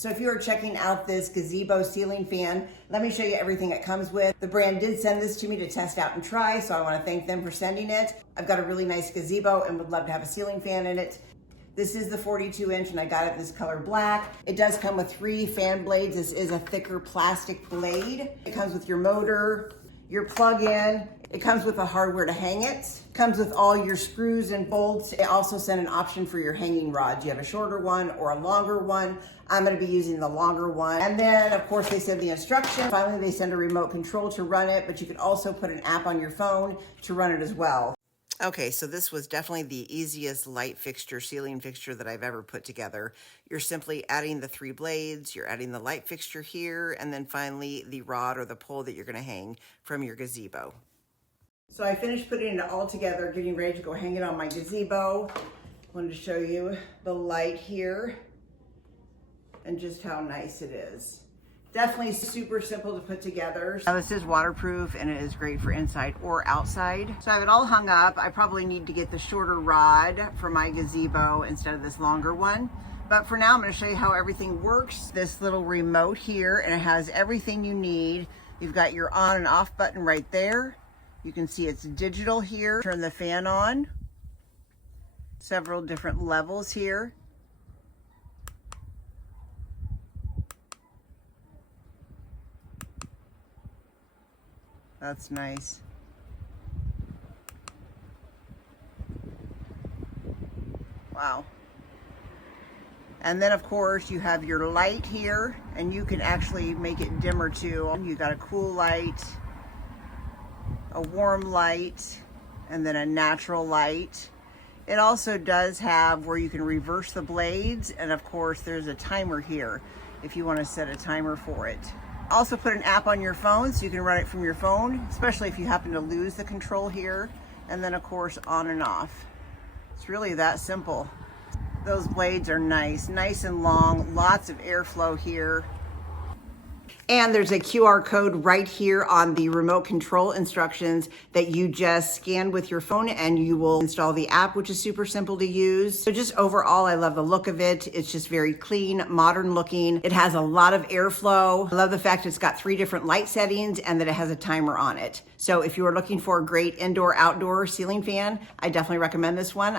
So if you are checking out this Gazebo ceiling fan, let me show you everything it comes with. The brand did send this to me to test out and try, so I want to thank them for sending it. I've got a really nice gazebo and would love to have a ceiling fan in it. This is the 42-inch and I got it in this color black. It does come with 3 fan blades. This is a thicker plastic blade. It comes with your motor, your plug-in. It comes with the hardware to hang it. Comes with all your screws and bolts. They also send an option for your hanging rods. You have a shorter one or a longer one. I'm gonna be using the longer one. And then of course they send the instructions. Finally, they send a remote control to run it, but you can also put an app on your phone to run it as well. Okay, so this was definitely the easiest light fixture, ceiling fixture that I've ever put together. You're simply adding the 3 blades, you're adding the light fixture here, and then finally the rod or the pole that you're gonna hang from your gazebo. So I finished putting it all together, getting ready to go hang it on my gazebo. Wanted to show you the light here and just how nice it is. Definitely super simple to put together. Now this is waterproof and it is great for inside or outside. So I have it all hung up. I probably need to get the shorter rod for my gazebo instead of this longer one. But for now, I'm gonna show you how everything works. This little remote here, and it has everything you need. You've got your on and off button right there. You can see it's digital here. Turn the fan on. Several different levels here. That's nice. Wow. And then of course you have your light here, and you can actually make it dimmer too. You got a cool light, a warm light, and then a natural light. It also does have where you can reverse the blades, and of course there's a timer here if you want to set a timer for it. Also put an app on your phone so you can run it from your phone, especially if you happen to lose the control here. And then of course on and off. It's really that simple. Those blades are nice and long, lots of airflow here. And there's a QR code right here on the remote control instructions that you just scan with your phone and you will install the app, which is super simple to use. So just overall, I love the look of it. It's just very clean, modern looking. It has a lot of airflow. I love the fact it's got 3 different light settings and that it has a timer on it. So if you are looking for a great indoor, outdoor ceiling fan, I definitely recommend this one.